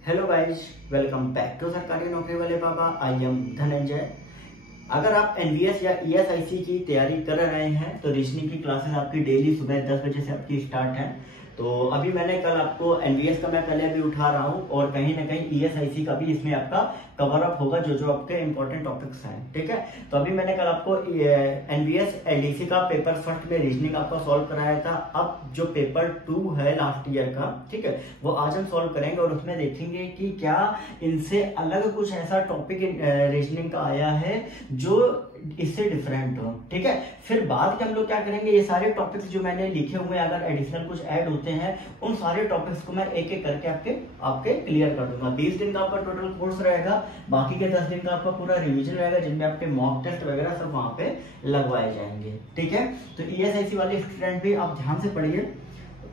Hello guys, welcome back to Sarkari Naukri Wale Papa. I am Dhananjay. अगर आप NVS या ईएसआईसी की तैयारी कर रहे हैं तो रीजनिंग की क्लासेस आपकी डेली सुबह 10 बजे से आपकी स्टार्ट है। तो अभी मैंने कल आपको एनवीएस का मैं पहले भी उठा रहा हूँ और कहीं ना कहीं ईएसआईसी का भी इसमें आपका कवर अप होगा जो जो आपके इंपॉर्टेंट टॉपिक्स हैं। ठीक है, तो अभी मैंने कल आपको एनवीएस एलडीसी का पेपर फर्स्ट में रीजनिंग आपका सॉल्व कराया था। अब जो पेपर 2 है लास्ट ईयर का, ठीक है, वो आज हम सॉल्व करेंगे और उसमें देखेंगे कि क्या इनसे अलग कुछ ऐसा टॉपिक रीजनिंग का आया है जो इससे डिफरेंट हो। ठीक है, फिर बाद के हम लोग क्या करेंगे, ये सारे टॉपिक्स जो मैंने लिखे हुए हैं अगर एडिशनल कुछ ऐड होते हैं उन सारे टॉपिक्स को मैं एक एक करके आपके क्लियर कर दूंगा। 20 दिन का आपका टोटल कोर्स रहेगा, बाकी के 10 दिन का आपका पूरा रिवीजन रहेगा जिनमें आपके मॉक टेस्ट वगैरह सब वहां पे लगवाए जाएंगे। ठीक है, तो ईएसआईसी वाले स्टूडेंट भी आप ध्यान से पढ़िए।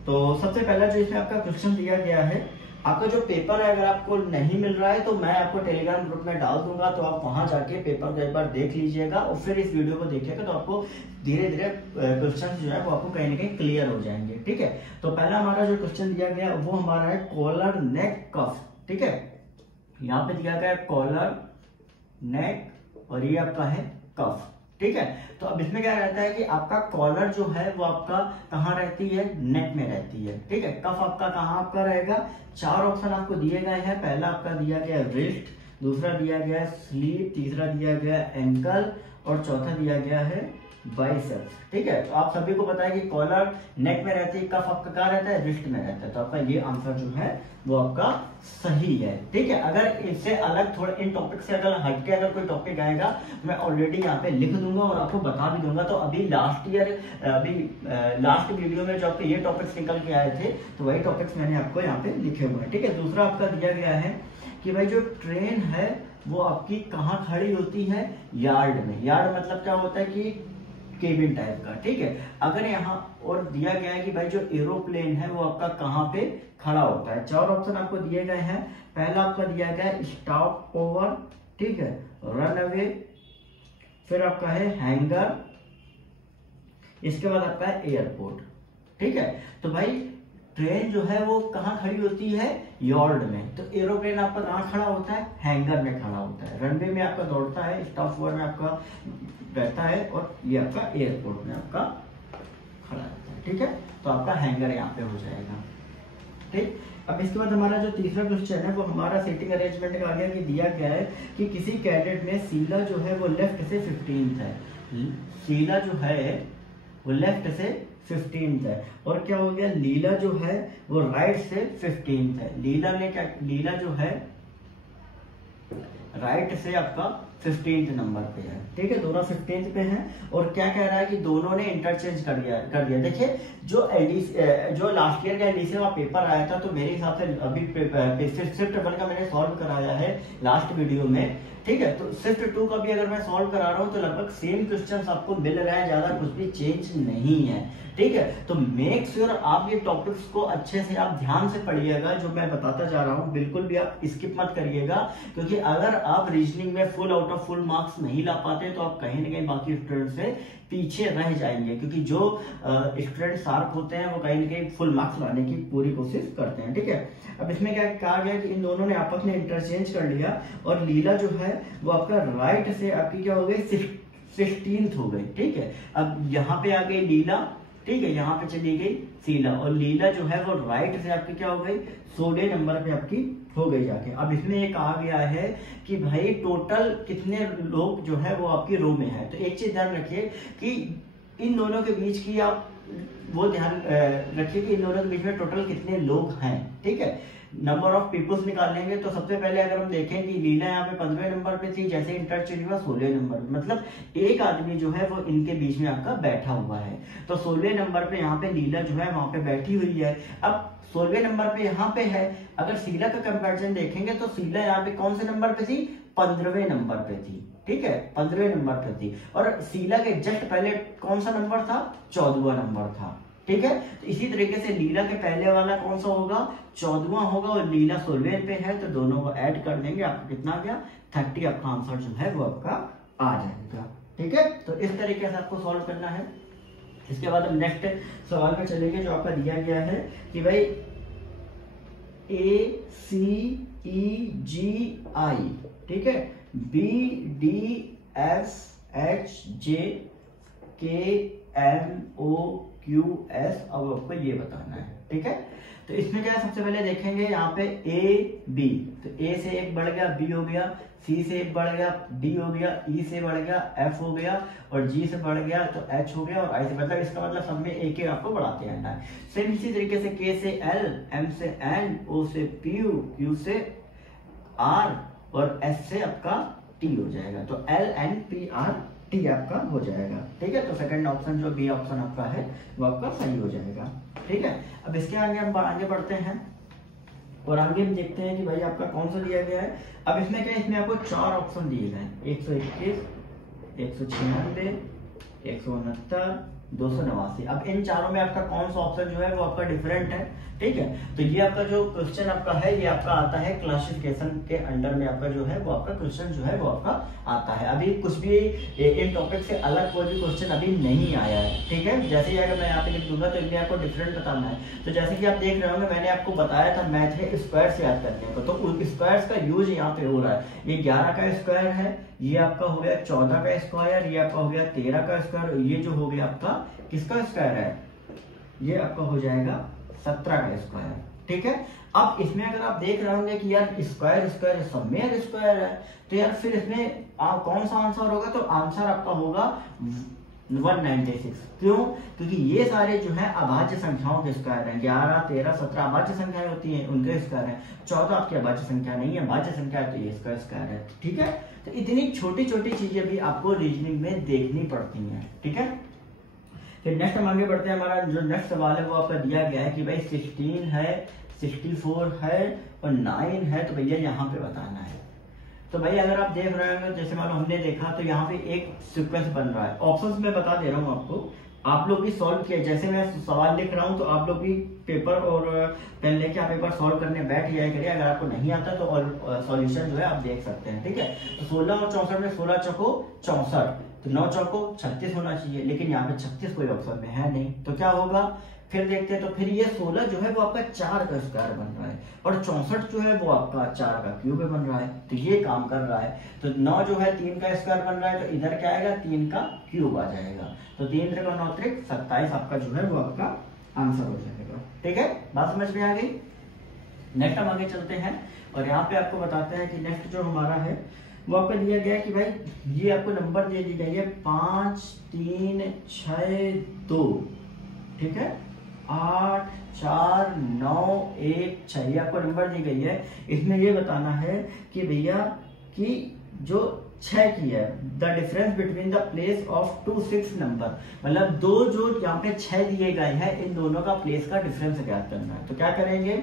तो सबसे पहला जो इसमें आपका क्वेश्चन दिया गया है, आपका जो पेपर है अगर आपको नहीं मिल रहा है तो मैं आपको टेलीग्राम ग्रुप में डाल दूंगा, तो आप वहां जाके पेपर को एक बार देख लीजिएगा और फिर इस वीडियो को देखिएगा तो आपको धीरे धीरे क्वेश्चन जो है वो आपको कहीं ना कहीं क्लियर हो जाएंगे। ठीक है, तो पहला हमारा जो क्वेश्चन दिया गया वो हमारा है कॉलर नेक कफ। ठीक है, यहाँ पे दिया गया है कॉलर नेक और ये आपका है कफ। ठीक है, तो अब इसमें क्या रहता है कि आपका कॉलर जो है वो आपका कहाँ रहती है, नेक में रहती है। ठीक है, कफ आपका कहाँ आपका रहेगा, 4 ऑप्शन आपको दिए गए हैं। पहला आपका दिया गया है रिस्ट, दूसरा दिया गया है स्लीव, तीसरा दिया गया है एंकल और चौथा दिया गया है बाइसेप्स। ठीक है, तो आप सभी को पता है कि कॉलर नेक में रहती है, कफ आपका कहाँ रहता है, रिस्ट में रहता है। तो आपका ये आंसर जो है वो आपका सही है। ठीक है, अगर इससे अलग थोड़ा इन टॉपिक से अगर हटके अगर कोई टॉपिक आएगा तो मैं ऑलरेडी यहाँ पे लिख दूंगा और आपको बता भी दूंगा। तो अभी लास्ट वीडियो में जो आपके ये टॉपिक्स निकल के आए थे तो वही टॉपिक्स मैंने आपको यहाँ पे लिखे हुए हैं। ठीक है, दूसरा आपका दिया गया है कि भाई जो ट्रेन है वो आपकी कहाँ खड़ी होती है, यार्ड में। यार्ड मतलब क्या होता है कि केबिन टाइप का। ठीक है, अगर यहाँ और दिया गया है कि भाई जो एरोप्लेन है वो आपका कहाँ पे खड़ा होता है। 4 ऑप्शन आपको दिए गए हैं। पहला आपका दिया गया है स्टॉप ओवर, ठीक है, रन अवे, फिर आपका है हैंगर, इसके बाद आपका है एयरपोर्ट। ठीक है, तो भाई ट्रेन जो है वो कहाँ खड़ी होती है, यार्ड में। तो एरोप्लेन आपका कहाँ खड़ा होता है, हैंगर में खड़ा होता है। रनवे में आपका दौड़ता है, स्टॉप ओवर में आपका रहता है और ये आपका एयरपोर्ट में आपका खड़ा रहता है। ठीक है, तो आपका हैंगर यहाँ पे हो जाएगा। ठीक, अब इसके बाद हमारा जो तीसरा क्वेश्चन है वो हमारा सीटिंग अरेंजमेंट का आ गया कि दिया गया है कि किसी कैडेट में शीला जो है वो लेफ्ट से 15th है। शीला जो है वो लेफ्ट से 15th है और क्या हो गया, लीला जो है वो राइट से 15th है। लीला जो है राइट से आपका 15th नंबर पे है। ठीक है, दोनों 15th पे हैं और क्या कह रहा है कि दोनों ने इंटरचेंज कर दिया। देखिए जो लास्ट ईयर का एलडीसी का पेपर आया था तो मेरे हिसाब से अभी शिफ्ट 1 का मैंने सॉल्व कराया है लास्ट वीडियो में। ठीक है, तो शिफ्ट 2 का भी अगर मैं सॉल्व करा रहा हूँ तो लगभग सेम क्वेश्चंस आपको मिल रहे हैं, ज्यादा कुछ भी चेंज नहीं है। ठीक है, तो मेक श्योर आप ये टॉपिक्स को अच्छे से आप ध्यान से पढ़िएगा जो मैं बताता जा रहा हूँ, बिल्कुल भी आप स्किप मत करिएगा। क्योंकि अगर आप रीजनिंग में full out of full marks नहीं ला पाते तो आप कहीं ना कहीं बाकी स्टूडेंट से पीछे रह जाएंगे। क्योंकि जो स्टूडेंट शार्प होते हैं वो कहीं ना कहीं फुल मार्क्स लाने की पूरी कोशिश करते हैं। ठीक है, अब इसमें क्या कहा गया कि इन दोनों ने आपस में इंटरचेंज कर लिया और लीला जो है वो आपका राइट से आपकी क्या हो गई, 16th हो गई। ठीक है, अब यहाँ पे आ गई लीला, ठीक है, यहाँ पे चली गई शीला और लीला जो है वो राइट से आपकी क्या हो गई, 16 नंबर पे आपकी हो गई जाके। अब इसमें एक कहा गया है कि भाई टोटल कितने लोग जो है वो आपकी रो में है। तो एक चीज ध्यान रखिए कि इन दोनों के बीच की आप वो ध्यान रखिए कि इन दोनों के बीच में टोटल कितने लोग हैं। ठीक है, नंबर ऑफ पीपल्स निकालेंगे तो सबसे पहले अगर हम देखें कि लीला यहाँ पे 15वें नंबर पे थी, जैसे इंटरचेंज हुआ 16 नंबर, मतलब एक आदमी जो है वो इनके बीच में आपका बैठा हुआ है। तो 16 नंबर पे यहाँ पे लीला जो है वहां पे बैठी हुई है। अब 16 नंबर पे यहाँ पे है, अगर शीला का कंपैरिजन देखेंगे तो शीला यहाँ पे कौन से नंबर पे थी, 15वें नंबर पे थी। ठीक है, 15वें नंबर पे थी और शीला के जस्ट पहले कौन सा नंबर था, 14वां नंबर था। ठीक है, तो इसी तरीके से लीला के पहले वाला कौन सा होगा, 14वां होगा और लीला 16वें पे है, तो दोनों को ऐड कर देंगे, आपको कितना गया 30, आपका आंसर जो है वो आपका आ जाएगा। ठीक है, तो इस तरीके से आपको सॉल्व करना है। इसके बाद हम नेक्स्ट सवाल में चलेंगे जो आपका दिया गया है कि भाई AC BEGI, ठीक है, BDFGJKMOQS, अब आपको ये बताना है, ठीक है। तो इसमें क्या है, सबसे पहले देखेंगे यहाँ पे A B, तो A से एक बढ़ गया, B हो गया, C से एक बढ़ गया, D हो गया, E से बढ़ गया, F हो गया, और G से बढ़ गया तो H हो गया, और I से मतलब इसका मतलब सब में एक एक आपको बढ़ाते रहना है। सेम इसी तरीके से K से L, M से N, O से P, Q से R, और S से आपका T हो जाएगा। तो LNPRT आपका हो जाएगा, ठीक है। तो सेकंड ऑप्शन जो बी ऑप्शन आपका है वो आपका सही हो जाएगा, ठीक है। अब इसके आगे हम आगे बढ़ते हैं और आगे हम देखते हैं कि भाई आपका कौन सा दिया गया है। अब इसमें क्या है, इसमें आपको 4 ऑप्शन दिए गए हैं, 121, 196, 169, 289। अब इन चारों में आपका कौन सा ऑप्शन जो है वो आपका डिफरेंट है, ठीक है। तो ये आपका जो क्वेश्चन आपका है ये आपका आता है क्लासिफिकेशन के अंडर में, आपका जो है वो आपका क्वेश्चन जो है वो आपका आता है। अभी कुछ भी इन टॉपिक से अलग कोई भी क्वेश्चन अभी नहीं आया है, ठीक है। जैसे ही अगर मैं यहाँ पे लिख दूंगा तो इनमें आपको डिफरेंट बताना है। तो जैसे कि आप देख रहे होंगे, मैंने आपको बताया था मैथ है स्क्वायर याद करने को, तो स्क्वायर्स का यूज यहाँ पे हो रहा है। ये 11 का स्क्वायर है, ये आपका हो गया 14 का स्क्वायर, ये आपका हो गया 13 का स्क्वायर, ये जो हो गया आपका किसका स्क्वायर है, ये आपका हो जाएगा 17 का स्क्वायर, ठीक है। अब इसमें अगर आप देख रहे होंगे कि यार स्क्वायर स्क्वायर सब में यार स्क्वायर है, तो यार फिर इसमें कौन सा आंसर होगा, तो आंसर आपका होगा 196। क्यों? क्योंकि ये सारे जो है अभाज्य संख्याओं के स्क्वायर हैं। 11, 13, 17 अभाज्य संख्याएं होती हैं, उनके स्क्वायर है। 14 आपकी अभाज्य संख्या नहीं है, भाज्य संख्या है, तो ये इसका स्क्वायर है, ठीक है। तो इतनी छोटी छोटी चीजें भी आपको रीजनिंग में देखनी पड़ती हैं, ठीक है। फिर नेक्स्ट हम आगे बढ़ते हैं। हमारा जो नेक्स्ट सवाल है वो आपका दिया गया है कि भाई 16 है, 64 है और 9 है, तो भैया यहाँ पे बताना है। तो भाई अगर आप देख रहे हैं, जैसे मान लो हमने देखा, तो यहाँ पे एक सीक्वेंस बन रहा है। ऑप्शंस में बता दे रहा हूँ आपको, आप लोग भी सॉल्व किए। जैसे मैं सवाल लिख रहा हूँ तो आप लोग भी पेपर और पेन लेके आप एक बार सॉल्व करने बैठ जाया करिए। अगर आपको नहीं आता तो सॉल्यूशन जो है आप देख सकते हैं, ठीक है। तो 16 और 64 में 16 चौको 64, तो 9 चौको 36 होना चाहिए, लेकिन यहाँ पे 36 कोई ऑप्शन में है नहीं, तो क्या होगा। फिर देखते हैं, तो फिर ये 16 जो है वो आपका 4 का स्क्वायर बन रहा है, और 64 जो है वो आपका 4 का क्यूब बन रहा है, तो ये काम कर रहा है। तो 9 जो है 3 का स्क्वायर बन रहा है, तो इधर क्या आएगा, 3 का क्यूब आ जाएगा। तो 3 3 9 3 27 आपका जो है वो आपका आंसर हो जाएगा, ठीक है। बात समझ में आ गई। नेक्स्ट हम आगे चलते हैं और यहाँ पे आपको बताते हैं कि नेक्स्ट जो हमारा है वो आपका दिया गया है कि भाई ये आपको नंबर दे दी गई है 5 3 6 2, ठीक है, 8 4 9 1 6, ये आपको नंबर दी गई है। इसमें ये बताना है कि भैया कि जो 6 की है, the difference between the place of 2 6 number, मतलब दो जो यहाँ पे 6 दिए गए हैं, इन दोनों का प्लेस का डिफरेंस ज्ञात करना है। तो क्या करेंगे,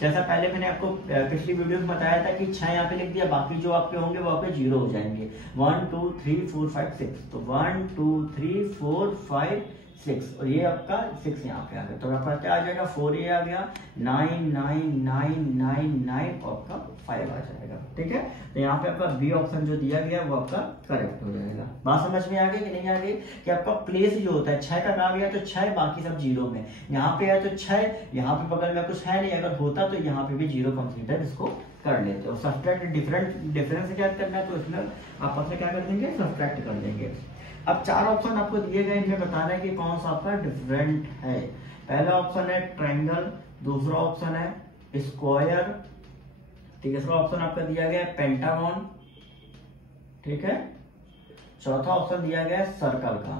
जैसा पहले मैंने आपको पिछली वीडियो में बताया था कि 6 यहाँ पे लिख दिया, बाकी जो आपके होंगे वो आपके 0 हो जाएंगे। 1 2 3 4 5 6, तो 1 2 3 4 5 6, और ये आपका 6 यहाँ पे आ गया, तो आपका क्या आ जाएगा, 4 ये आ गया, 9 9 9 9 9 और आपका 5 आ जाएगा, ठीक है। तो यहाँ पे आपका बी ऑप्शन जो दिया गया वो आपका करेक्ट हो जाएगा। बात समझ में आ गई कि नहीं आ गई, कि आपका प्लेस जो होता है 6 का आ गया तो 6, बाकी सब 0 में, यहाँ पे है तो 6, यहाँ पे बगल में कुछ है नहीं, अगर होता तो यहाँ पे भी 0 कंसीडर इसको कर लेते हो। सब्ट्रैक्ट डिफरेंस क्या करना है, तो इसमें आपस में क्या कर देंगे, सब्ट्रैक्ट कर देंगे। अब 4 ऑप्शन आपको दिए गए, इनमें बताना है कि कौन सा आपका डिफरेंट है। पहला ऑप्शन है ट्रायंगल, दूसरा ऑप्शन है स्क्वायर, तीसरा ऑप्शन आपका दिया गया है पेंटागन, ठीक है, चौथा ऑप्शन दिया गया है सर्कल का।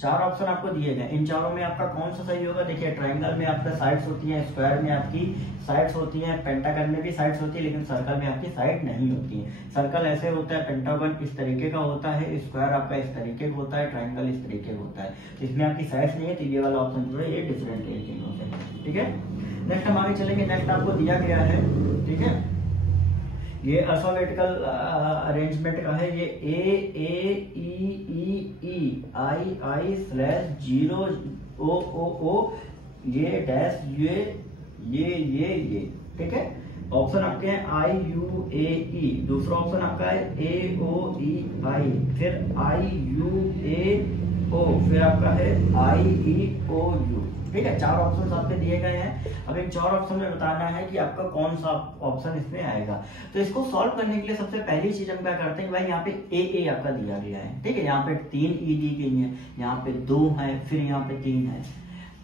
4 ऑप्शन आपको दिए गए, इन चारों में आपका कौन सा सही होगा। देखिए ट्रायंगल में आपका साइड्स होती हैं, स्क्वायर में आपकी साइड्स होती हैं, पेंटागन में भी साइड्स होती है, लेकिन सर्कल में आपकी साइड नहीं होती है। सर्कल ऐसे होता है, पेंटागन इस तरीके का होता है, स्क्वायर आपका इस तरीके का होता है, ट्रायंगल इस तरीके का होता है। इसमें आपकी साइड्स नहीं है, तो ये वाला ऑप्शन जो है ये डिफरेंट है तीनों से, ठीक है। नेक्स्ट हम आगे चलेंगे। नेक्स्ट आपको दिया गया है, ठीक है, ये अल्फाबेटिकल अरेंजमेंट का है। ये A-A-E-E-I-I/0 O-O-O, ये डैश, ये, ठीक है। ऑप्शन आपके हैं I-U-A-E, दूसरा ऑप्शन आपका है A-O-E-I, फिर I-U-A-O, फिर आपका है I-E-O-U, ठीक है, 4 ऑप्शन आपके दिए गए हैं। अब इन 4 ऑप्शन में बताना है कि आपका कौन सा ऑप्शन इसमें आएगा। तो इसको सॉल्व करने के लिए सबसे पहली चीज हम क्या करते हैं कि भाई यहाँ पे ए आपका दिया गया है, ठीक है, यहाँ पे 3 ई दी गई है, यहाँ पे 2 है, फिर यहाँ पे 3 है।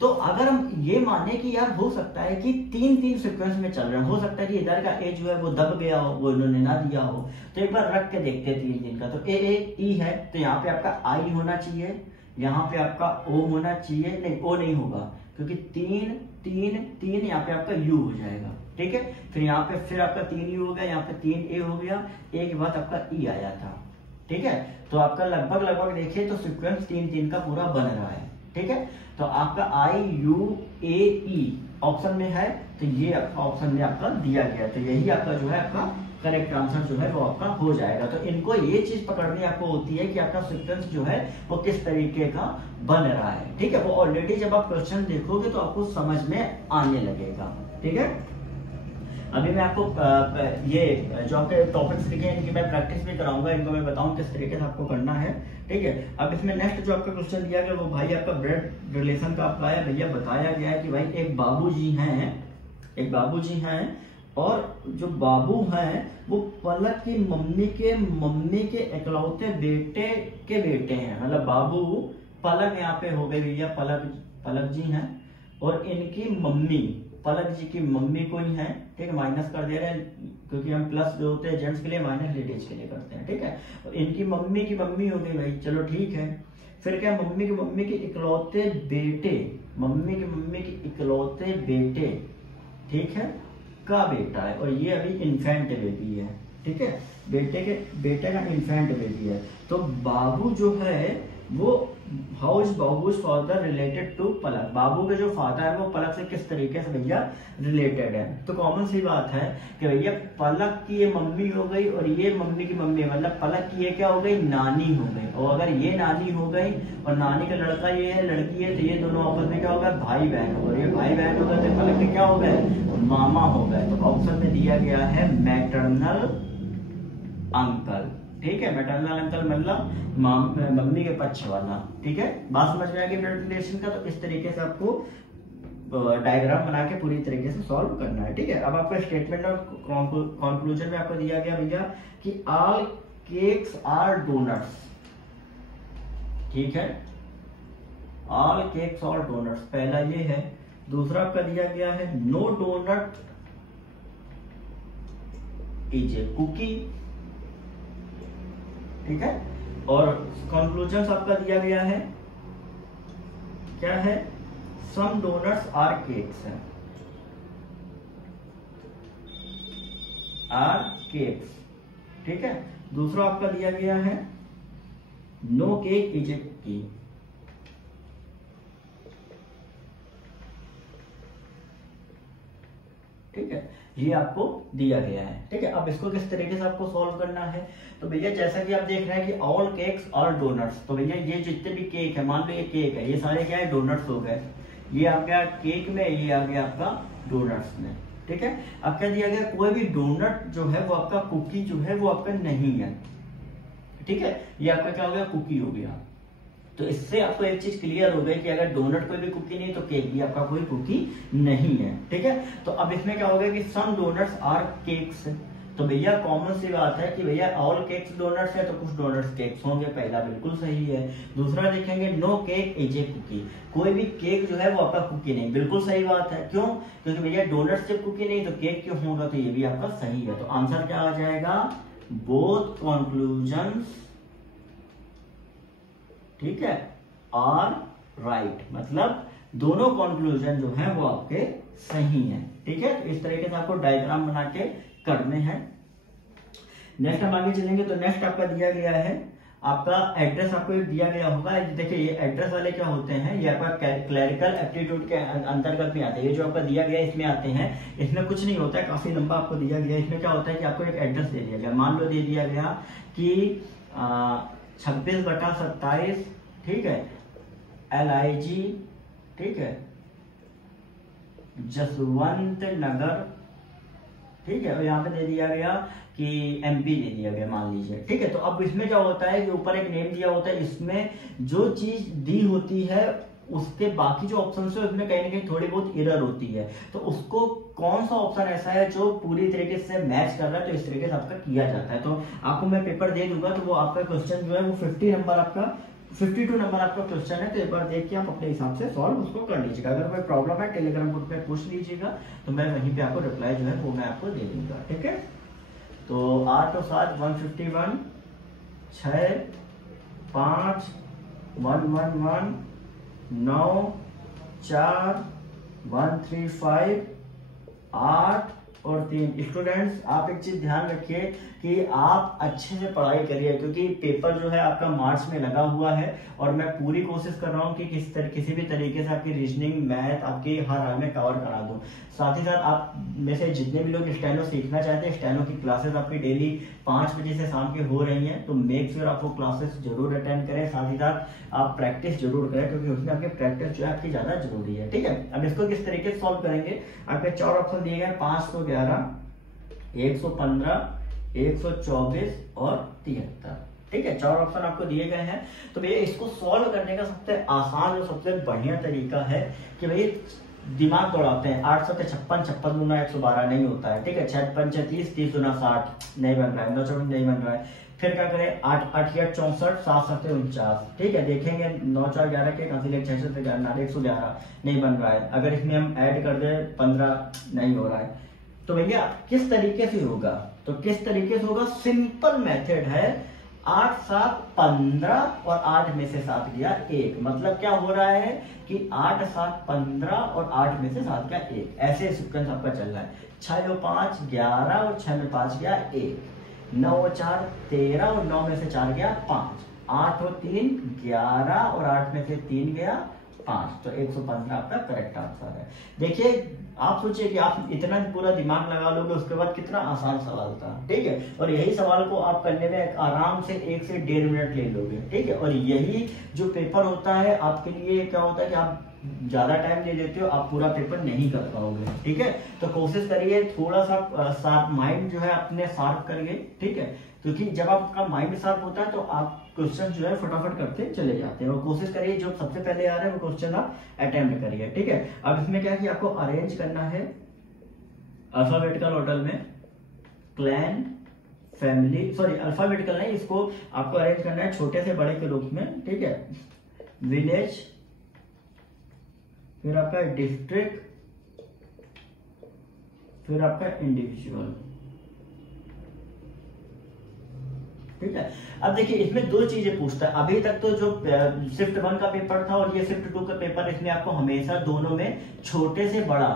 तो अगर हम ये माने कि यार हो सकता है कि 3 सीक्वेंस में चल रहे हो सकता है कि इधर का ए जो है वो दब गया हो, वो इन्होंने ना दिया हो, तो एक बार रख के देखते हैं 3 का। तो ए ई है, तो यहाँ पे आपका आई होना चाहिए, यहाँ पे आपका ओ होना चाहिए, नहीं ओ नहीं होगा क्योंकि 3 यहाँ पे आपका यू हो जाएगा, ठीक है। फिर यहाँ पे फिर आपका 3 यू हो गया, यहाँ पे 3 ए हो गया, ए के बाद आपका ई आया था, ठीक है। तो आपका लगभग देखिए तो सीक्वेंस 3 का पूरा बन रहा है, ठीक है। तो आपका आई यू ए ई ऑप्शन में है, तो ये आपका ऑप्शन में आपका दिया गया, तो यही आपका जो है आपका करेक्ट आंसर जो है वो आपका हो जाएगा। तो इनको ये चीज पकड़नी आपको होती है कि आपका सीक्वेंस जो है वो किस तरीके का बन रहा है, ठीक है। वो ऑलरेडी जब आप क्वेश्चन देखोगे तो आपको समझ में आने लगेगा, ठीक है। अभी मैं आपको ये जो आपके टॉपिक्स लिखे हैं इनकी मैं प्रैक्टिस भी कराऊंगा, इनको मैं बताऊं किस तरीके से आपको करना है, ठीक है। अब इसमें नेक्स्ट जो आपका क्वेश्चन दिया गया वो भाई आपका ब्लड रिलेशन का आपका है। भैया बताया गया है कि भाई एक बाबूजी हैं और जो बाबू हैं वो पलक की मम्मी के इकलौते बेटे के बेटे हैं। मतलब बाबू पलक यहाँ पे हो गए भैया, पलक जी हैं और इनकी मम्मी पलक जी की मम्मी कोई है, ठीक है, माइनस कर दे रहे हैं क्योंकि हम प्लस जो होते हैं जेंट्स के लिए माइनस लेडीज के लिए करते हैं, ठीक है। और इनकी मम्मी की मम्मी हो गई भाई, चलो ठीक है। फिर क्या मम्मी के इकलौते बेटे, मम्मी के इकलौते बेटे, ठीक है, का बेटा है और ये अभी इन्फेंट बेबी है, ठीक है, बेटे का इन्फेंट बेबी है। तो बाबू जो है वो how is Babu's father related to Palak, Babu के जो फादर है वो पलक से किस तरीके से भैया रिलेटेड है। तो कॉमन सी बात है कि भैया पलक की ये मम्मी हो गई और ये मम्मी की मम्मी, मतलब पलक की ये क्या हो गई, नानी हो गई। और अगर ये नानी हो गई और नानी का लड़का ये है, लड़की है, तो ये दोनों आपस में क्या होगा, भाई बहन हो गए। ये भाई बहन हो गए तो पलक के क्या हो गए, मामा हो गए। तो ऑप्शन में दिया गया है मैटरनल अंकल, ठीक है, मैटरनल अंकल मतलब मम्मी के पक्ष वाला, ठीक है। बात समझ में आएगी ब्लड रिलेशन का। तो इस तरीके से आपको डायग्राम बना के पूरी तरीके से सॉल्व करना है, ठीक है। अब आपको स्टेटमेंट और कंक्लूजन में आपको दिया गया भैया कि ऑल केक्स आर डोनट्स, ठीक है, ऑल केक्स आर डोनट्स, पहला ये है। दूसरा आपका दिया गया है no donut is a cookie, ठीक है। और कंक्लूजन आपका दिया गया है क्या है, सम डोनट्स आर केक्स है, आर केक्स, ठीक है। दूसरा आपका दिया गया है no cake is a cookie, ठीक है, ये आपको दिया गया है, ठीक है। अब इसको किस तरीके से आपको सॉल्व करना है, तो भैया जैसा कि आप देख रहे हैं कि ऑल केक्स ऑल डोनट्स, तो भैया ये जितने भी केक है, मान लो ये केक है, ये सारे क्या है, डोनट्स हो गए। ये आ गया केक में, ये आ गया आपका डोनट्स में, ठीक है। अब क्या दिया गया, कोई भी डोनट जो है वो आपका कुकी जो है वो आपका नहीं है, ठीक है। ये आपका क्या हो गया, कुकी हो गया। तो इससे आपको एक चीज क्लियर हो गई कि अगर डोनट कोई भी कुकी नहीं तो केक भी आपका कोई कुकी नहीं है, ठीक है। तो अब इसमें क्या हो गया कि सम डोनट्स आर केक्स, तो भैया कॉमन सी बात है कि भैया ऑल केक्स डोनट्स है तो कुछ डोनट्स केक्स होंगे, पहला बिल्कुल सही है। दूसरा देखेंगे no cake is a cookie, कोई भी केक जो है वो आपका कुकी नहीं, बिल्कुल सही बात है। क्यों, क्योंकि भैया डोनट्स जब कुकी नहीं तो केक क्यों होगा, तो ये भी आपका सही है। तो आंसर क्या आ जाएगा, बोथ कंक्लूजन्स, ठीक है, आर राइट, मतलब दोनों कंक्लूजन जो है वो आपके सही हैं, ठीक है। तो इस तरीके से आपको डायग्राम बना के करने हैं। नेक्स्ट हम आगे चलेंगे। तो नेक्स्ट आपका दिया गया है आपका एड्रेस, आपको दिया गया होगा। देखिए ये एड्रेस वाले क्या होते हैं, ये आपका क्लरिकल एप्टीट्यूड के अंतर्गत में आते हैं। ये जो आपका दिया गया है इसमें आते हैं, इसमें कुछ नहीं होता है, काफी लंबा आपको दिया गया है। इसमें क्या होता है कि आपको एक एड्रेस दे दिया गया, मान लो दे दिया गया कि 26/27, ठीक है, LIG, ठीक है, जसवंत नगर, ठीक है, और यहाँ पे दे दिया गया कि MP दे दिया गया मान लीजिए, ठीक है। तो अब इसमें क्या होता है कि ऊपर एक नेम दिया होता है, इसमें जो चीज दी होती है उसके बाकी जो ऑप्शन है उसमें कहीं ना कहीं थोड़ी बहुत एरर होती है, तो उसको कौन सा ऑप्शन ऐसा है जो पूरी तरीके से मैच कर रहा है, तो इस तरीके से आपका किया जाता है। तो आपको मैं पेपर दे दूंगा, तो वो आपका क्वेश्चन जो है वो 50 नंबर आपका 52 नंबर आपका क्वेश्चन है, तो एक बार देख के आप अपने हिसाब से सॉल्व उसको कर लीजिएगा। अगर कोई प्रॉब्लम है टेलीग्राम ग्रुप में पूछ लीजिएगा, तो मैं वहीं पे आपको रिप्लाई जो है वो मैं आपको दे दूंगा, ठीक है। तो 8 और 7 151, 6 5 111, 9 4 135, 8 और 3। स्टूडेंट्स आप एक चीज ध्यान रखिए कि आप अच्छे से पढ़ाई करिए, क्योंकि पेपर जो है आपका मार्च में लगा हुआ है, और मैं पूरी कोशिश कर रहा हूँ कि किसी भी तरीके से आपकी रीजनिंग मैथ आपकी हर हाल में कवर करा दूं। साथ ही साथ आप में से जितने भी लोग स्टेनो सीखना चाहते हैं, स्टेनो की क्लासेस आपकी डेली 5 बजे से शाम के हो रही हैं, तो मेक श्योर आप वो क्लासेस जरूर अटेंड करें। साथ ही साथ आप प्रैक्टिस जरूर करें, क्योंकि उसमें आपकी प्रैक्टिस जो है आपकी ज्यादा जरूरी है, ठीक है। अब इसको किस तरीके से सॉल्व करेंगे, आपके 4 ऑप्शन दिए गए 511, 115, 124 और 73, ठीक है। 4 ऑप्शन आपको दिए गए हैं। तो भैया इसको सॉल्व करने का सबसे आसान और सबसे बढ़िया तरीका है कि भाई दिमाग दौड़ाते हैं। 8 7 56, 56 गुना 112 नहीं होता है, ठीक है। 6 5 30, 30 गुना 60 नहीं बन रहा है, 9 4 नहीं बन रहा है। फिर क्या करें, 8 8 64, 7 7 49, ठीक है। देखेंगे 9 4 11 के 6 6 111 नहीं बन रहा है। अगर इसमें हम ऐड कर दे 15 नहीं हो रहा है। तो भैया किस तरीके से होगा, तो किस तरीके से होगा, सिंपल मेथड है। 8 7 15 और 8 में से 7 गया 1, मतलब क्या हो रहा है कि 8 7 15 और 8 में से 7 गया 1, ऐसे सीक्वेंस आपका चल रहा है। 6 और 5 11 और 6 में 5 गया 1, 9 और 4 13 और 9 में से 4 गया 5, 8 और 3 11 और 8 में से 3 गया 5, तो 115 आपका करेक्ट आंसर है। देखिए आप सोचिए कि आप इतना पूरा दिमाग लगा लोगे, उसके बाद कितना आसान सवाल था, ठीक है। और यही सवाल को आप करने में आराम से 1 से 1.5 मिनट ले लोगे, ठीक है। और यही जो पेपर होता है आपके लिए क्या होता है कि आप ज्यादा टाइम ले लेते हो, आप पूरा पेपर नहीं कर पाओगे, ठीक है। तो कोशिश करिए थोड़ा सा शार्प माइंड जो है अपने शार्प करिए, ठीक है। क्योंकि जब आपका माइंड शार्प होता है तो आप क्वेश्चन जो है फटाफट करते चले जाते हैं। और कोशिश करिए जो सबसे पहले आ रहा है वो क्वेश्चन आप अटेम्प्ट करिए, ठीक है। अब इसमें क्या है कि आपको अरेंज करना है अल्फाबेटिकल ऑर्डर में, क्लैन, फैमिली, सॉरी अल्फाबेटिकल नहीं, इसको आपको अरेंज करना है छोटे से बड़े के रूप में, ठीक है। विलेज, फिर आपका डिस्ट्रिक्ट, फिर आपका इंडिविजुअल, ठीक है। अब देखिए इसमें 2 चीजें पूछता है। अभी तक तो जो शिफ्ट 1 का पेपर था और ये शिफ्ट 2 का पेपर, इसमें आपको हमेशा दोनों में छोटे से बड़ा,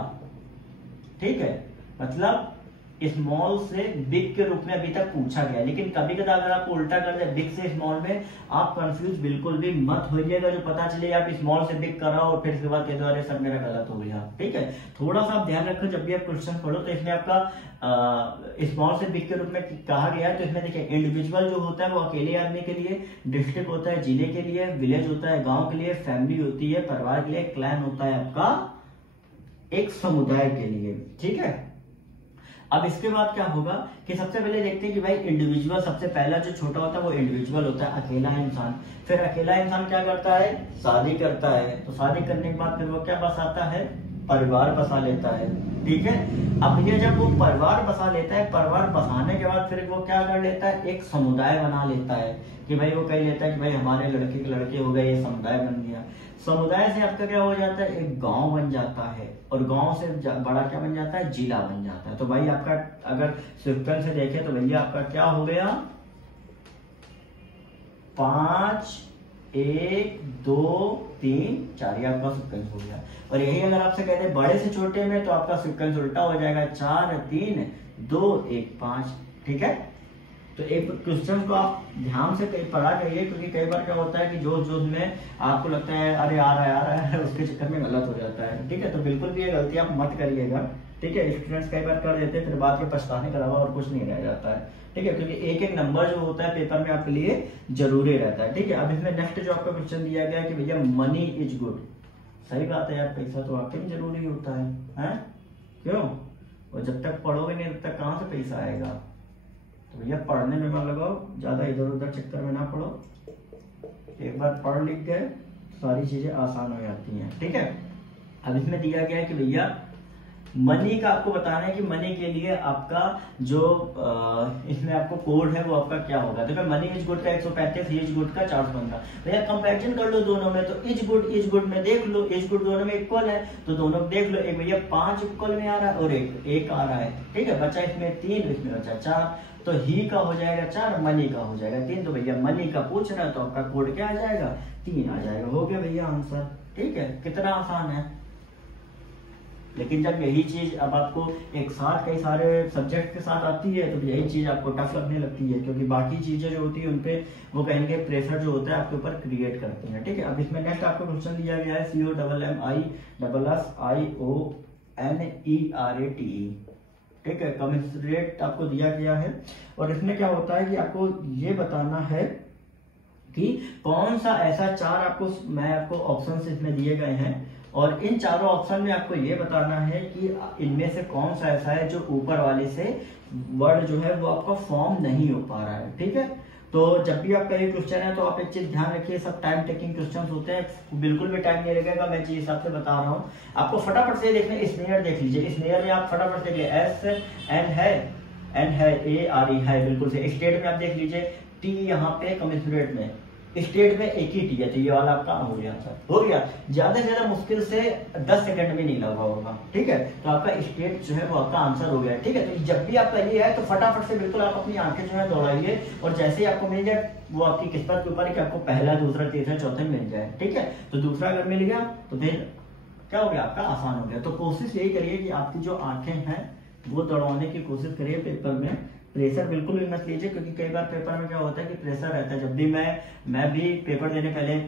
ठीक है, मतलब स्मॉल से बिग के रूप में अभी तक पूछा गया। लेकिन कभी कभी अगर आप उल्टा कर दे बिग से स्मॉल में, आप कंफ्यूज बिल्कुल भी मत होइएगा। जो पता चले आप स्मॉल से बिग कर रहा हो और फिर इसके बाद कह दो अरे सर मेरा गलत हो गया, ठीक है। थोड़ा सा आप ध्यान रखो जब भी आप क्वेश्चन पढ़ो, तो इसमें आपका स्मॉल से बिग के रूप में कहा गया है। तो इसमें देखिए इंडिविजुअल जो होता है वो अकेले आदमी के लिए, डिस्ट्रिक्ट होता है जिले के लिए, विलेज होता है गाँव के लिए, फैमिली होती है परिवार के लिए, क्लैन होता है आपका एक समुदाय के लिए, ठीक है। अब इसके बाद क्या होगा कि सबसे पहले देखते हैं कि भाई इंडिविजुअल, सबसे पहला जो छोटा होता है वो इंडिविजुअल होता है, अकेला इंसान। फिर अकेला इंसान क्या करता है, शादी करता है। तो शादी करने के बाद फिर वो क्या बसाता है, परिवार बसा लेता है, ठीक है। अब ये जब वो परिवार बसा लेता है, परिवार बसाने के बाद फिर वो क्या कर लेता है, एक समुदाय बना लेता है कि भाई वो कह लेता है कि भाई हमारे लड़के के लड़के हो गए, ये समुदाय बन गया। समुदाय से आपका क्या हो जाता है, एक गांव बन जाता है, और गांव से बड़ा क्या बन जाता है, जिला बन जाता है। तो भाई आपका अगर सीक्वेंस से देखें तो भैया आपका क्या हो गया, 5 1 2 3 4, ये आपका सीक्वेंस हो गया। और यही अगर आपसे कहते हैं बड़े से छोटे में, तो आपका सीक्वेंस उल्टा हो जाएगा, 4 3 2 1 5, ठीक है। तो एक क्वेश्चन को आप ध्यान से पढ़ा करिए, क्योंकि कई बार क्या होता है कि जोश जोश में आपको लगता है अरे आ रहा है उसके चक्कर में गलत हो जाता है, ठीक है। तो बिल्कुल भी ये गलती आप मत करिएगा, ठीक है। स्टूडेंट्स कई बार कर देते हैं, फिर बाद में पछताने के अलावा और कुछ नहीं रह जाता है, ठीक है। क्योंकि एक एक नंबर जो होता है पेपर में आपके लिए जरूरी रहता है, ठीक है। अब इसमें नेक्स्ट जो आपका क्वेश्चन दिया गया कि भैया मनी इज गुड, सही बात है यार, पैसा तो आपके लिए जरूरी होता है? क्यों? और जब तक पढ़ोगे नहीं तब तक कहाँ से पैसा आएगा। तो भैया पढ़ने में मत लगाओ, ज्यादा इधर उधर चक्कर में ना पढ़ो। एक बार पढ़ लिख गए सारी चीजें आसान हो जाती हैं। ठीक है, अब इसमें दिया गया है कि भैया मनी का आपको बताना है कि मनी के लिए आपका जो इसमें आपको कोड है वो आपका क्या होगा। देखो मनी इज गुड का 135, इज गुड का 415। भैया कंपैरिजन कर लो दोनों में, तो इज गुड में देख लो, इज गुड दोनों में इक्वल है तो दोनों देख लो। एक भैया 5 इक्वल में आ रहा है और एक आ रहा है। ठीक है, बचा इसमें 3, इसमें बचा 4, तो ही का हो जाएगा 4, मनी का हो जाएगा 3। तो भैया मनी का पूछना है तो आपका कोड क्या आ जाएगा, 3 आ जाएगा। हो गया भैया आंसर। ठीक है, कितना आसान है। लेकिन जब यही चीज अब आपको एक साथ कई सारे सब्जेक्ट के साथ आती है तो यही चीज आपको टफ लगने लगती है, क्योंकि बाकी चीजें जो होती है उनपे वो कहेंगे प्रेशर जो होता है आपके ऊपर क्रिएट करते हैं। ठीक है, अब इसमें नेक्स्ट आपको क्वेश्चन दिया गया है COMMISSIONERATE। ठीक है, कमेंसुरेट आपको दिया गया है और इसमें क्या होता है कि आपको ये बताना है कि कौन सा ऐसा मैं आपको ऑप्शन इसमें दिए गए हैं और इन चारों ऑप्शन में आपको ये बताना है कि इनमें से कौन सा ऐसा है जो ऊपर वाले से वर्ड जो है वो आपका फॉर्म नहीं हो पा रहा है। ठीक है, तो जब भी आपका ये क्वेश्चन है तो आप एक चीज ध्यान रखिए, सब टाइम टेकिंग क्वेश्चन होते हैं, बिल्कुल भी टाइम नहीं लगेगा। मैं जिस हिसाब से बता रहा हूँ आपको फटाफट से देखना। स्नेयर देख लीजिए, स्नेयर में आप फटाफट से एन है ARE है, बिल्कुल से। स्टेट में आप देख लीजिए टी यहाँ पे कमेंसुरेट में, स्टेट में एक ही टी है, तो ये वाला आपका हो गया आंसर। हो गया, ज्यादा से ज्यादा मुश्किल से 10 सेकंड में नहीं लगा होगा। ठीक है, तो आपका स्टेट जो है वो आपका आंसर हो गया। ठीक है, तो जब भी आपका ये है तो फटाफट से बिल्कुल आप अपनी आंखें जो है दौड़ाइए और जैसे ही आपको मिल जाए वो आपकी किस्मत के ऊपर है कि आपको पहला, दूसरा, तीसरा, चौथा मिल जाए। ठीक है, तो दूसरा अगर मिल गया तो फिर क्या हो गया, आपका आसान हो गया। तो कोशिश यही करिए कि आपकी जो आंखें हैं वो दौड़ाने की कोशिश करिए पेपर में। प्रेशर बिल्कुल भी मत लीजिए, क्योंकि कई बार पेपर में क्या होता है कि प्रेशर रहता है। जब भी मैं भी पेपर देने पहले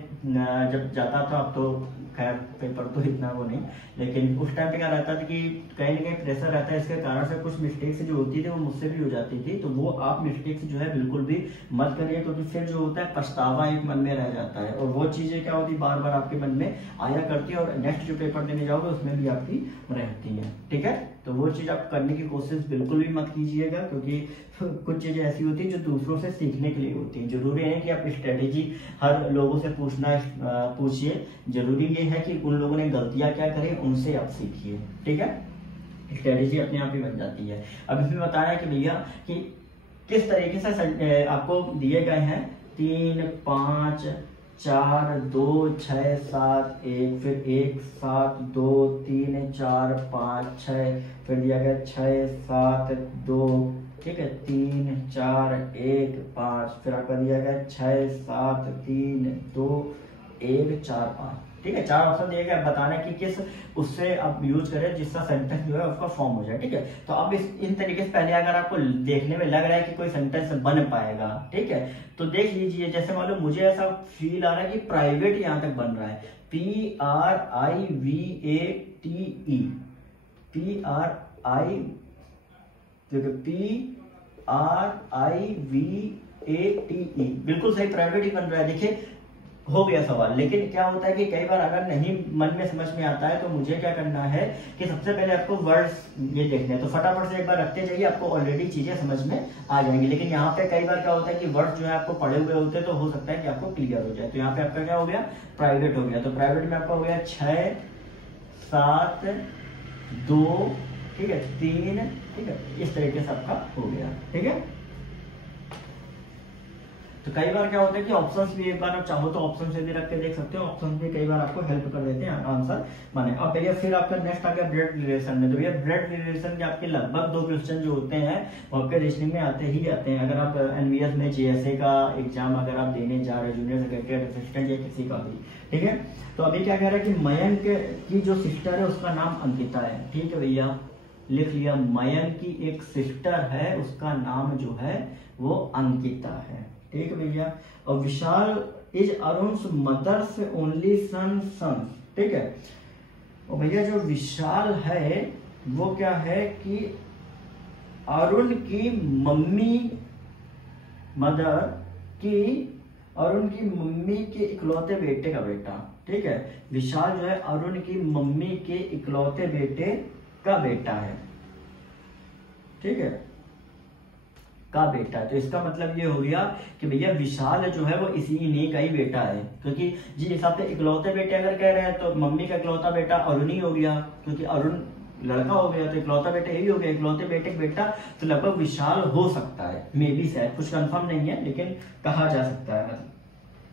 जब जाता था, अब तो खैर पेपर तो इतना वो नहीं, लेकिन उस टाइम पे क्या रहता था कि कहीं ना कहीं प्रेशर रहता है, इसके कारण से कुछ मिस्टेक्स जो होती थी वो मुझसे भी हो जाती थी। तो वो आप मिस्टेक्स जो है बिल्कुल भी मत करिए, क्योंकि फिर जो होता है पछतावा एक मन में रह जाता है और वो चीजें क्या होती है बार बार आपके मन में आया करती है और नेक्स्ट जो पेपर देने जाओगे उसमें भी आपकी रहती है। ठीक है, तो वो चीज आप करने की कोशिश बिल्कुल भी मत कीजिएगा, क्योंकि कुछ चीजें ऐसी होती है जो दूसरों से सीखने के लिए होती है। जरूरी है कि आप स्ट्रेटेजी हर लोगों से पूछिए, जरूरी ये है कि उन लोगों ने गलतियां क्या करी उनसे आप सीखिए। ठीक है, स्ट्रेटेजी अपने आप ही बन जाती है। अब इसमें बताना है कि भैया कि किस तरीके से आपको दिए गए हैं 3, 5, 4, 2, 6, 7, 1, फिर 1, 7, 2, 3, 4, 5, 6, फिर दिया गया 6, 7, 2, ठीक है, 3, 4, 1, 5, फिर आपका दिया गया 6, 7, 3, 2, 1, 4, 5। ठीक है, 4 ऑप्शन दिए गए, बताना है कि किस उससे आप यूज करें जिसका सेंटेंस जो है उसका फॉर्म हो जाए। ठीक है, तो अब इन तरीके से पहले अगर आपको देखने में लग रहा है कि कोई सेंटेंस बन पाएगा, ठीक है, तो देख लीजिए। जैसे मान लो मुझे ऐसा फील आ रहा है कि प्राइवेट यहाँ तक बन रहा है, PRIVATE, बिल्कुल सही, प्राइवेट ही बन रहा है। देखिए हो गया सवाल। लेकिन क्या होता है कि कई बार अगर नहीं मन में समझ में आता है तो मुझे क्या करना है कि सबसे पहले आपको वर्ड्स ये देखने हैं, तो फटाफट से एक बार रखते जाइए, आपको ऑलरेडी चीजें समझ में आ जाएंगी। लेकिन यहाँ पे कई बार क्या होता है कि वर्ड्स जो है आपको पढ़े हुए होते हैं, तो हो सकता है कि आपको क्लियर हो जाए। तो यहाँ पे आपका क्या हो गया, प्राइवेट हो गया। तो प्राइवेट में आपका हो गया 6, 7, 2, ठीक है, 3, ठीक है, इस तरीके से आपका हो गया। ठीक है, तो कई बार क्या होता है कि ऑप्शंस भी एक बार आप चाहो तो ऑप्शन से भी रख के देख सकते हो, ऑप्शंस भी कई बार आपको हेल्प कर देते हैं आंसर माने। अब भैया फिर आपका नेक्स्ट आ गया ब्लड रिलेशन में। तो भैया ब्लड रिलेशन के आपके लगभग 2 क्वेश्चन जो होते हैं वो आपके रीजनिंग में आते हैं। अगर आप एनवीएस में जीएसए का एग्जाम अगर आप देने जा रहे हो, जूनियर सेक्रेटरी असिस्टेंट या किसी का भी, ठीक है, तो अभी क्या कह रहा है कि मयंक की जो सिस्टर है उसका नाम अंकिता है। ठीक है भैया, लिख लिया, मयंक की एक सिस्टर है उसका नाम जो है वो अंकिता है। ठीक है भैया, और Vishal is Arun mother's only son. ठीक है, और भैया जो विशाल है वो क्या है कि अरुण की अरुण की मम्मी के इकलौते बेटे का बेटा। ठीक है, विशाल जो है अरुण की मम्मी के इकलौते बेटे का बेटा है। ठीक है, का बेटा है। तो इसका मतलब ये हो गया कि भैया विशाल जो है वो इसी इन्हीं का ही बेटा है, क्योंकि जिस हिसाब से इकलौते बेटे अगर कह रहे हैं तो मम्मी का इकलौता बेटा अरुण ही हो गया, क्योंकि अरुण लड़का हो गया तो इकलौता बेटा यही हो गया, इकलौते बेटे का बेटा तो लगभग विशाल हो सकता है, मे बी शायद, कुछ कंफर्म नहीं है लेकिन कहा जा सकता है, मतलब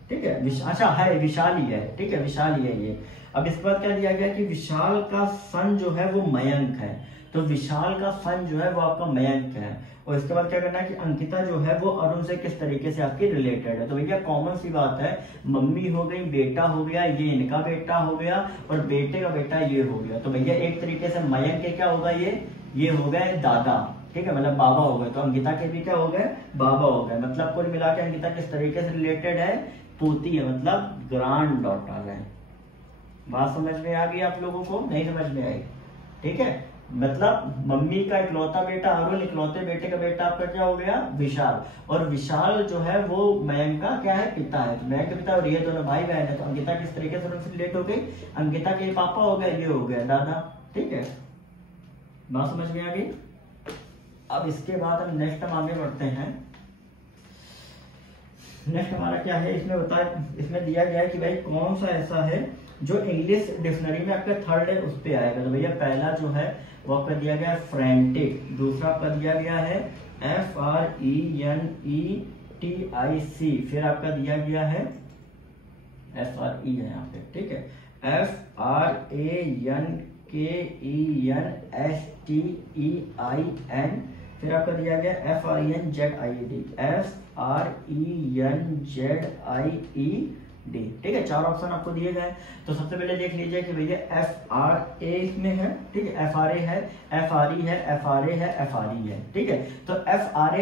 ठीक है। अच्छा है, विशाल ही है, ठीक है, विशाल ही है ये। अब इसके बाद क्या दिया गया कि विशाल का सन जो है वो मयंक है, तो विशाल का सन जो है वो आपका मयंक है। और इसके बाद क्या करना है कि अंकिता जो है वो अरुण से किस तरीके से आपकी रिलेटेड है। तो भैया कॉमन सी बात है, मम्मी हो गई, बेटा हो गया, ये इनका बेटा हो गया और बेटे का बेटा ये हो गया। तो भैया एक तरीके से मयंक के क्या होगा, ये हो गया दादा, ठीक है, मतलब बाबा हो गए। तो अंकिता के भी क्या हो गए, बाबा हो गए। मतलब कुल मिला के अंकिता किस तरीके से रिलेटेड है, पोती है, मतलब ग्रैंड डॉटर है। बात समझ में आ गई आप लोगों को, नहीं समझ में आई, ठीक है। मतलब मम्मी का इकलौता बेटा अरुण, इकलौते बेटे का बेटा आपका क्या हो गया, विशाल, और विशाल जो है वो मयंक का क्या है, पिता है। तो मयंक का पिता और ये दोनों भाई बहन है। तो अंकिता किस तरीके से उनसे रिलेट हो गई, अंकिता के पापा हो गए, ये हो गया दादा, ठीक है। बात समझ में आ गई। अब इसके बाद हम नेक्स्ट हम आगे बढ़ते हैं। नेक्स्ट हमारा क्या है, इसमें दिया गया है कि भाई कौन सा ऐसा है जो इंग्लिश डिक्शनरी में आपका थर्ड है उस पे आएगा। तो भैया पहला जो है वो आपका दिया गया है फ्रेंटिक, दूसरा आपका दिया गया है FRENETIC, फिर आपका दिया गया है FRE है यहाँ पे, ठीक है, FRANKENSTEIN, फिर आपका दिया गया FRENZIED, ठीक है। चार ऑप्शन आपको दिए गए। तो सबसे पहले देख लीजिए कि भैया FRA इसमें है, ठीक है, FRA है, FRE है, FRA है, FRE है, ठीक है। तो FRA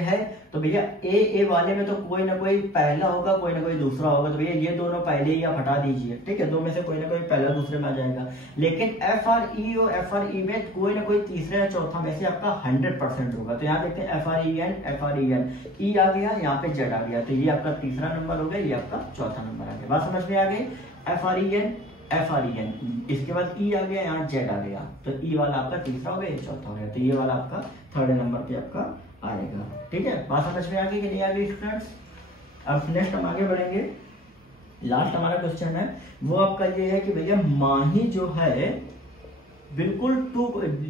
है, तो भैया ए वाले में तो कोई ना कोई पहला होगा, कोई ना कोई दूसरा होगा। तो भैया ये दोनों पहले ही आप हटा दीजिए, ठीक है, दो में से कोई ना कोई पहला दूसरे में आ जाएगा। लेकिन FRE और FRE में कोई ना कोई तीसरा या चौथा में से आपका 100% होगा। तो यहाँ देखते हैं FREN, E आ गया, यहाँ पे Z आ गया, तो ये आपका तीसरा नंबर हो गया, ये आपका चौथा नंबर आ गया। बात समझ में आ गई। FREN, इसके बाद E आ गया, यहाँ Z आ गया, तो E वाला आपका तीसरा हो गया, ये चौथा हो गया, तो ये वाला आपका थर्ड नंबर पे आपका आएगा, ठीक है। बात समझ में आ गई कि नहीं आ गई स्टूडेंट्स। अब नेक्स्ट हम आगे बढ़ेंगे। लास्ट हमारा क्वेश्चन है वो आपका ये है कि भैया माही जो है बिल्कुल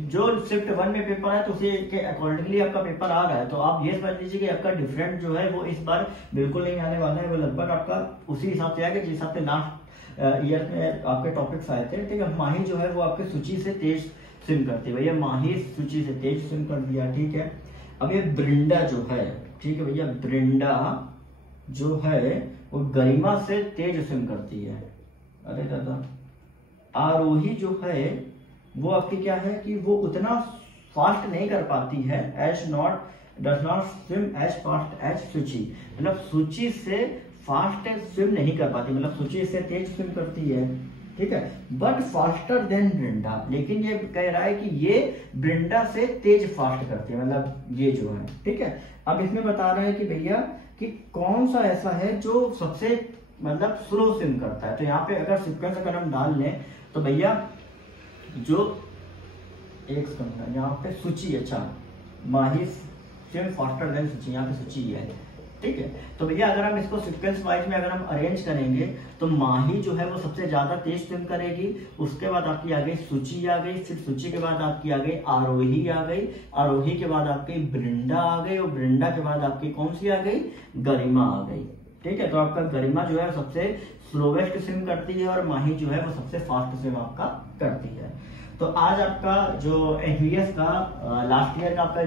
जो शिफ्ट 1 में पेपर है तो उसी के अकॉर्डिंगली आपका पेपर आ रहा है। तो आप ये समझ लीजिए कि आपका डिफरेंट जो है वो इस बार बिल्कुल नहीं आने वाला है, वो लगभग आपका उसी हिसाब से आएगा जिस हिसाब से लास्ट ईयर में आपके टॉपिक्स आए थे, ठीक है। माही जो है वो आपके सूची से तेज स्विम करती है, भैया माही सूची से तेज स्विम कर दिया, ठीक है। अब ये ब्रिंडा जो है, ठीक है भैया, ब्रिंडा जो है वो गरिमा से तेज स्विम करती है। अरे दादा, आरोही जो है वो आपकी क्या है कि वो उतना फास्ट नहीं कर पाती है, does not swim as fast as Suchi, मतलब सूची से फास्ट स्विम नहीं कर पाती, मतलब सूची से तेज स्विम करती है, ठीक है, बट फास्टर देन ब्रिंडा। लेकिन ये कह रहा है कि ये ब्रिंडा से तेज फास्ट करती है, मतलब ये जो है, ठीक है। अब इसमें बता रहे हैं कि भैया कि कौन सा ऐसा है जो सबसे मतलब स्लो स्विम करता है। तो यहाँ पे अगर सीक्वेंस अगर हम डाल लें तो भैया जो एक सेकंड, यहाँ पे सूची, अच्छा माही स्विम फास्टर देन सूची, यहाँ पे सूची है, ठीक है। तो भैया अगर हम इसको सीक्वेंस वाइज में अगर हम अरेंज करेंगे तो माही जो है वो सबसे ज्यादा तेज स्विम करेगी, उसके बाद आपकी आ गई सूची आ गई, फिर सूची के बाद आपकी आ गई आरोही आ गई, आरोही के बाद आपकी ब्रिंडा आ गई, और ब्रिंडा के बाद आपकी कौन सी आ गई, गरिमा आ गई, ठीक है। तो आपका गरिमा जो है सबसे स्लोवेस्ट स्विम करती है और माही जो है वो सबसे फास्ट स्विम आपका करती है। तो आज आपका जो एनवीएस का लास्ट ईयर का आपका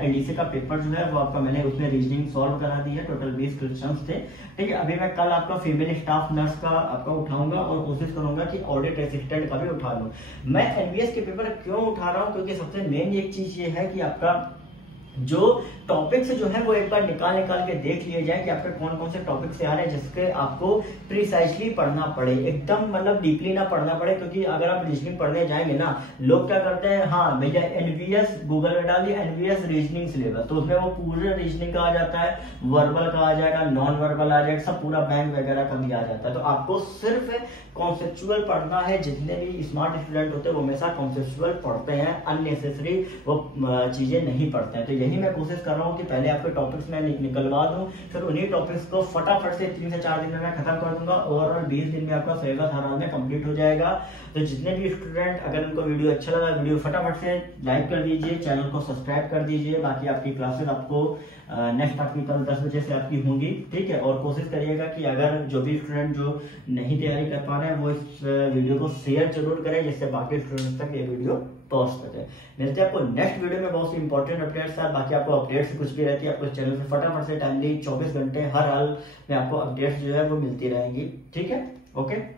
एडीसी का पेपर जो है वो आपका मैंने उसमें रीजनिंग सॉल्व करा दी है, टोटल 20 क्वेश्चंस थे, ठीक है। अभी मैं कल आपका फीमेल स्टाफ नर्स का आपका उठाऊंगा और कोशिश करूंगा कि ऑडिट असिस्टेंट का भी उठा लूं। मैं एनवीएस के पेपर क्यों उठा रहा हूं, क्योंकि सबसे मेन एक चीज ये है कि आपका जो टॉपिक्स जो है वो एक बार निकाल के देख लिए जाए कि आपके कौन कौन से टॉपिक से आ रहे हैं, जिसके आपको प्रिसाइजली पढ़ना पड़े, एकदम मतलब डीपली ना पढ़ना पड़े। क्योंकि अगर आप रीजनिंग पढ़ने जाएंगे ना, लोग क्या करते हैं, हाँ भैया एनवीएस गूगल में डाल दिया एनवीएस रीजनिंग सिलेबस, तो उसमें वो पूरे रीजनिंग का आ जाता है, वर्बल का आ जाएगा, नॉन वर्बल आ जाएगा, सब पूरा बैंक वगैरह का भी आ जाता है। तो आपको सिर्फ कॉन्सेप्चुअल पढ़ना है। जितने भी स्मार्ट स्टूडेंट होते हैं वो हमेशा कॉन्सेप्चुअल पढ़ते हैं, अननेसेसरी वो चीजें नहीं पढ़ते हैं। तो यही मैं कोशिश कर रहा हूँ कि पहले आपके टॉपिक्स मैं निकलवा दूं, फिर उन्हीं टॉपिक्स को फटाफट से 3 से 4 दिन में मैं खत्म कर दूंगा। ओवरऑल 20 दिन में आपका सिलेबस हर हाल में कंप्लीट हो जाएगा। तो जितने भी स्टूडेंट अगर उनको वीडियो अच्छा लगा, वीडियो फटाफट से लाइक कर दीजिए, चैनल को सब्सक्राइब कर दीजिए। बाकी आपकी क्लासेस आपको नेक्स्ट आपकी कल 10 बजे से आपकी होंगी, ठीक है। और कोशिश करिएगा कि अगर जो भी स्टूडेंट जो नहीं तैयारी कर पा रहे हैं वो इस वीडियो को शेयर जरूर करें, जिससे बाकी स्टूडेंट्स तक ये वीडियो पहुंच सके। मिलते हैं आपको नेक्स्ट वीडियो में बहुत सी इंपॉर्टेंट अपडेट्स है। बाकी आपको अपडेट्स कुछ भी रहती है आपको चैनल से फटाफट से टाइमली 24 घंटे हर हाल में आपको अपडेट्स जो है वो मिलती रहेंगी, ठीक है। ओके।